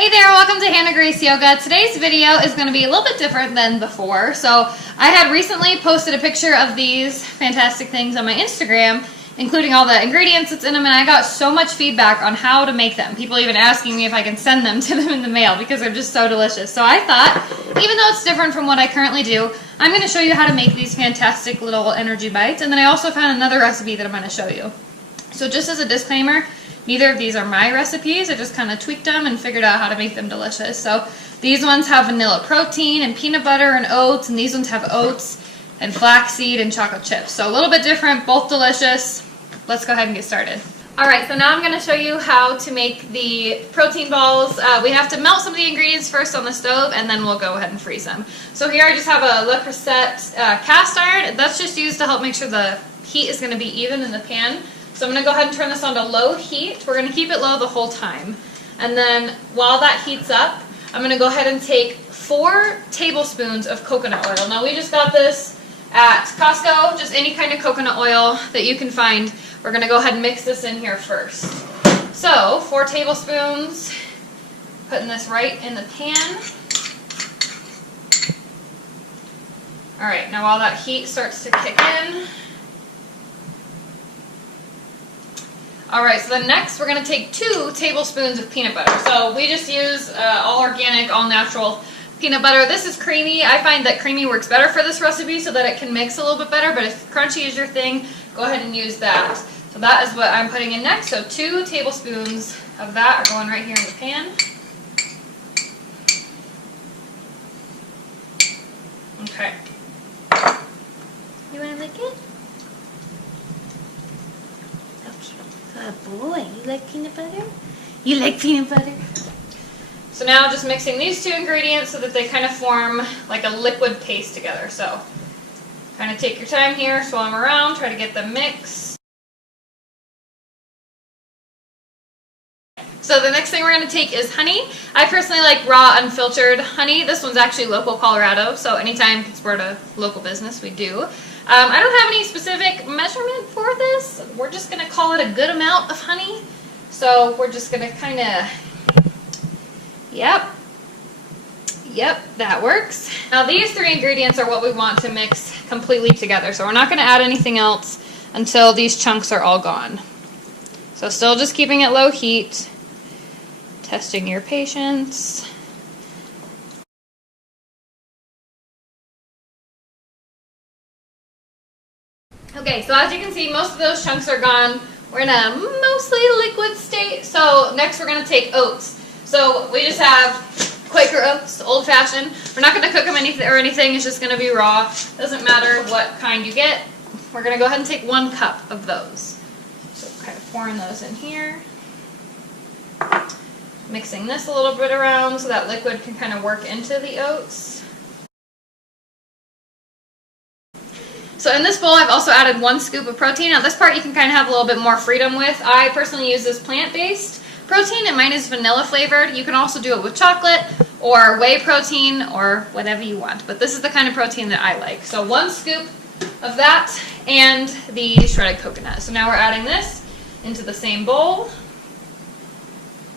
Hey there, welcome to Hannah Grace Yoga. Today's video is going to be a little bit different than before. So I had recently posted a picture of these fantastic things on my Instagram, including all the ingredients that's in them, and I got so much feedback on how to make them. People even asking me if I can send them to them in the mail because they're just so delicious. So I thought, even though it's different from what I currently do, I'm going to show you how to make these fantastic little energy bites. And then I also found another recipe that I'm going to show you. So just as a disclaimer, neither of these are my recipes. I just kind of tweaked them and figured out how to make them delicious. So these ones have vanilla protein and peanut butter and oats, and these ones have oats and flaxseed and chocolate chips. So a little bit different, both delicious. Let's go ahead and get started. Alright, so now I'm going to show you how to make the protein balls. We have to melt some of the ingredients first on the stove, and then we'll go ahead and freeze them. So here I just have a Le Creuset cast iron. That's just used to help make sure the heat is going to be even in the pan. So I'm going to go ahead and turn this on to low heat. We're going to keep it low the whole time. And then while that heats up, I'm going to go ahead and take 4 tablespoons of coconut oil. Now we just got this at Costco, just any kind of coconut oil that you can find. We're going to go ahead and mix this in here first. So 4 tablespoons, putting this right in the pan. Alright, now while that heat starts to kick in, alright, so then next we're going to take 2 tablespoons of peanut butter. So we just use all organic, all natural peanut butter. This is creamy. I find that creamy works better for this recipe so that it can mix a little bit better, but if crunchy is your thing, go ahead and use that. So that is what I'm putting in next. So 2 tablespoons of that are going right here in the pan. Okay. You want to lick it? Oh boy, you like peanut butter? You like peanut butter? So now just mixing these 2 ingredients so that they kind of form like a liquid paste together. So kind of take your time here, swirl them around, try to get them mixed. So the next thing we're going to take is honey. I personally like raw, unfiltered honey. This one's actually local Colorado, so anytime it's for a local business, we do. I don't have any specific measurement for this. We're just going to call it a good amount of honey. So we're just going to kind of, yep, that works. Now these 3 ingredients are what we want to mix completely together. So we're not going to add anything else until these chunks are all gone. So still just keeping it low heat, testing your patience. Okay, so as you can see, most of those chunks are gone. We're in a mostly liquid state. So next we're going to take oats. So we just have Quaker oats, old-fashioned. We're not going to cook them or anything. It's just going to be raw. Doesn't matter what kind you get. We're going to go ahead and take 1 cup of those. So kind of pouring those in here. Mixing this a little bit around so that liquid can kind of work into the oats. So in this bowl, I've also added 1 scoop of protein. Now this part you can kind of have a little bit more freedom with. I personally use this plant-based protein, and mine is vanilla flavored. You can also do it with chocolate or whey protein or whatever you want. But this is the kind of protein that I like. So 1 scoop of that and the shredded coconut. So now we're adding this into the same bowl.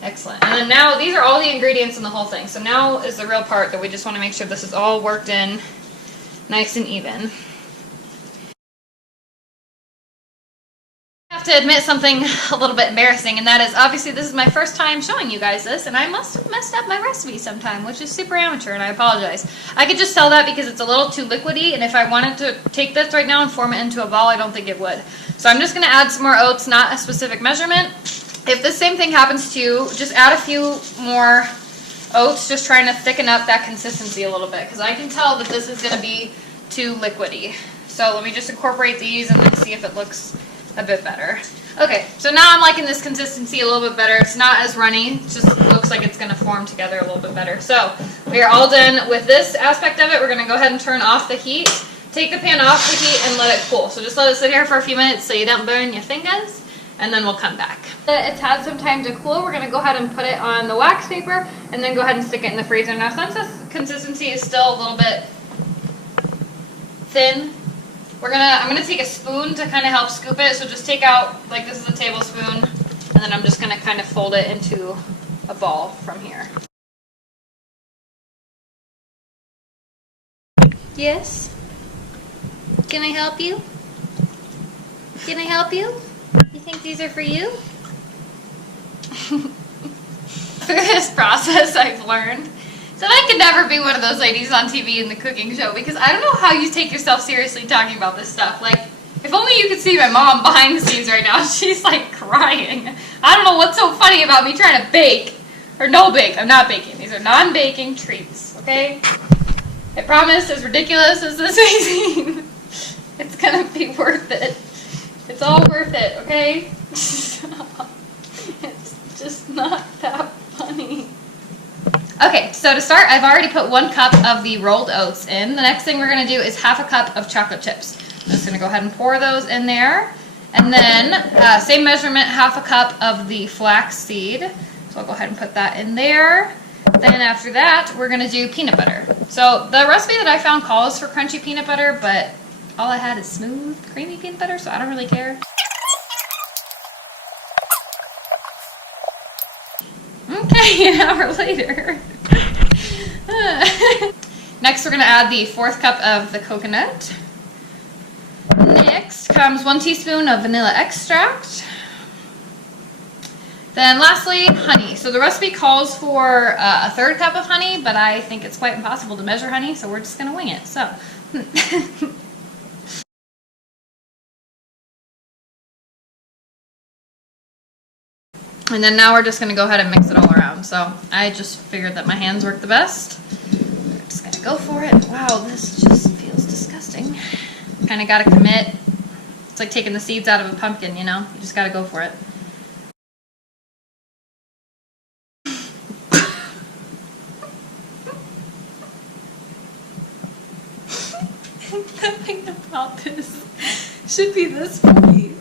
Excellent. And then now these are all the ingredients in the whole thing. So now is the real part that we just want to make sure this is all worked in nice and even. I have to admit something a little bit embarrassing, and that is obviously this is my first time showing you guys this, and I must have messed up my recipe sometime, which is super amateur, and I apologize. I could just tell that because it's a little too liquidy, and if I wanted to take this right now and form it into a ball, I don't think it would. So I'm just going to add some more oats, not a specific measurement. If the same thing happens to you, just add a few more oats, just trying to thicken up that consistency a little bit, because I can tell that this is going to be too liquidy. So let me just incorporate these and then see if it looks a bit better. Okay, so now I'm liking this consistency a little bit better. It's not as runny, it just looks like it's going to form together a little bit better. So we are all done with this aspect of it. We're going to go ahead and turn off the heat. Take the pan off the heat and let it cool. So just let it sit here for a few minutes so you don't burn your fingers, and then we'll come back. It's had some time to cool. We're going to go ahead and put it on the wax paper and then go ahead and stick it in the freezer. Now since this consistency is still a little bit thin, I'm gonna take a spoon to kind of help scoop it. So just take out, like this is a tablespoon, and then I'm just gonna kind of fold it into a ball from here. Yes? Can I help you? Can I help you? You think these are for you? Through this process, I've learned that I could never be one of those ladies on TV in the cooking show, because I don't know how you take yourself seriously talking about this stuff. Like, if only you could see my mom behind the scenes right now. She's like crying. I don't know what's so funny about me trying to bake. Or no bake, I'm not baking. These are non-baking treats, okay? I promise, as ridiculous as this may seem, it's gonna be worth it. It's all worth it, okay? It's just not that funny. Okay, so to start, I've already put 1 cup of the rolled oats in. The next thing we're gonna do is half a cup of chocolate chips. I'm just gonna go ahead and pour those in there. And then, same measurement, half a cup of the flax seed. So I'll go ahead and put that in there. Then after that, we're gonna do peanut butter. So the recipe that I found calls for crunchy peanut butter, but all I had is smooth, creamy peanut butter, so I don't really care. Okay, an hour later. Next, we're gonna add the 4th cup of the coconut. Next comes 1 teaspoon of vanilla extract. Then lastly, honey. So the recipe calls for a 3rd cup of honey, but I think it's quite impossible to measure honey, so we're just gonna wing it. So. And then now we're just gonna go ahead and mix it all around. So I just figured that my hands work the best. We're just gonna go for it. Wow, this just feels disgusting. Kinda gotta commit. It's like taking the seeds out of a pumpkin, you know? You just gotta go for it. Nothing about this should be this funny.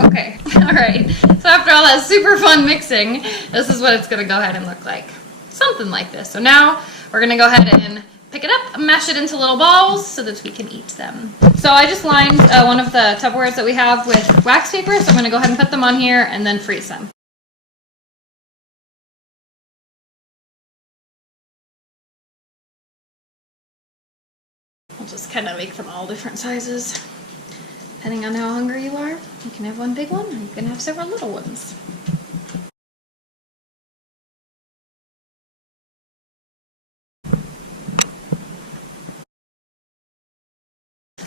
Okay, alright. So after all that super fun mixing, this is what it's going to go ahead and look like. Something like this. So now we're going to go ahead and pick it up and mash it into little balls so that we can eat them. So I just lined one of the Tupperwares that we have with wax paper, so I'm going to go ahead and put them on here and then freeze them. I'll just kind of make them all different sizes. Depending on how hungry you are, you can have one big one or you can have several little ones.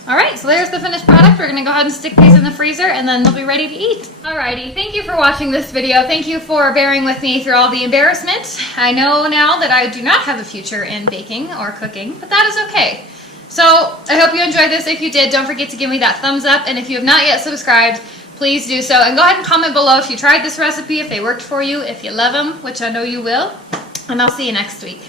Alright, so there's the finished product. We're going to go ahead and stick these in the freezer and then they'll be ready to eat. Alrighty, thank you for watching this video. Thank you for bearing with me through all the embarrassment. I know now that I do not have a future in baking or cooking, but that is okay. So I hope you enjoyed this. If you did, don't forget to give me that thumbs up. And if you have not yet subscribed, please do so. And go ahead and comment below if you tried this recipe, if they worked for you, if you love them, which I know you will. And I'll see you next week.